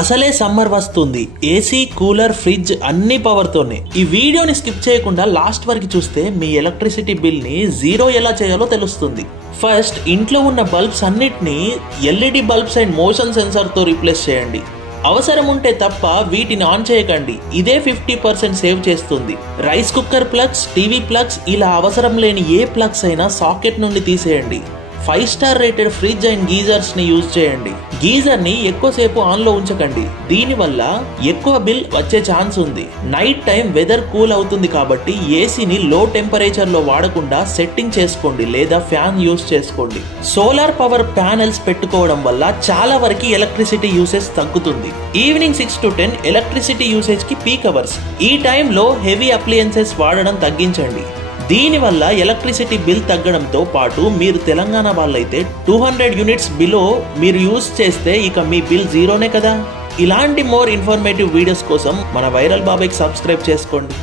అసలే సమ్మర్ వస్తుంది, AC cooler fridge అన్ని పవర్ తోనే. ఈ వీడియోని స్కిప్ చేయకుండా లాస్ట్ వరకు చూస్తే మీ ఎలక్ట్రిసిటీ బిల్ ని జీరో ఎలా చేయాలో తెలుస్తుంది. ఫస్ట్ ఇంట్లో ఉన్న బల్బ్స్ అన్నిటినీ LED bulbs and motion sensor తో రీప్లేస్ చేయండి. అవసరం ఉంటే తప్ప వీటిని ఆన్ చేయకండి, ఇదే 50% సేవ్ చేస్తుంది. Rice cooker plugs, TV plugs ఇలా అవసరం లేని ఏ ప్లగ్స్ అయినా సాకెట్ నుండి తీసేయండి. 5 star rated fridge and geysers ని యూజ్ చేయండి. గీజర్ ని ఎక్కువసేపు ఆన్ లో ఉంచకండి, దీనివల్ల ఎక్కువ బిల్ వచ్చే ఛాన్స్ ఉంది. నైట్ టైం వెదర్ కూల్ అవుతుంది కాబట్టి ఏసీని లో టెంపరేచర్ లో వాడకుండా సెట్టింగ్ చేసుకోండి లేదా ఫ్యాన్ యూజ్ చేసుకోండి. సోలార్ పవర్ ప్యానెల్స్ పెట్టుకోవడం వల్ల చాలా వరకు ఎలక్ట్రిసిటీ యూసేజ్ తగ్గుతుంది. ఈవినింగ్ 6 to 10 ఎలక్ట్రిసిటీ యూసేజ్ కి పీక్ అవర్స్. ఈ టైంలో హెవీ అప్లయన్సెస్ వాడడం తగ్గించండి. దీనివల్ల ఎలక్ట్రిసిటీ బిల్ తగ్గడంతో పాటు మీరు తెలంగాణ వాళ్ళైతే 200 యూనిట్స్ బిలో మీరు యూజ్ చేస్తే ఇక మీ బిల్ జీరోనే కదా. ఇలాంటి మోర్ ఇన్ఫర్మేటివ్ వీడియోస్ కోసం మన వైరల్ బాబాయ్కి సబ్స్క్రైబ్ చేసుకోండి.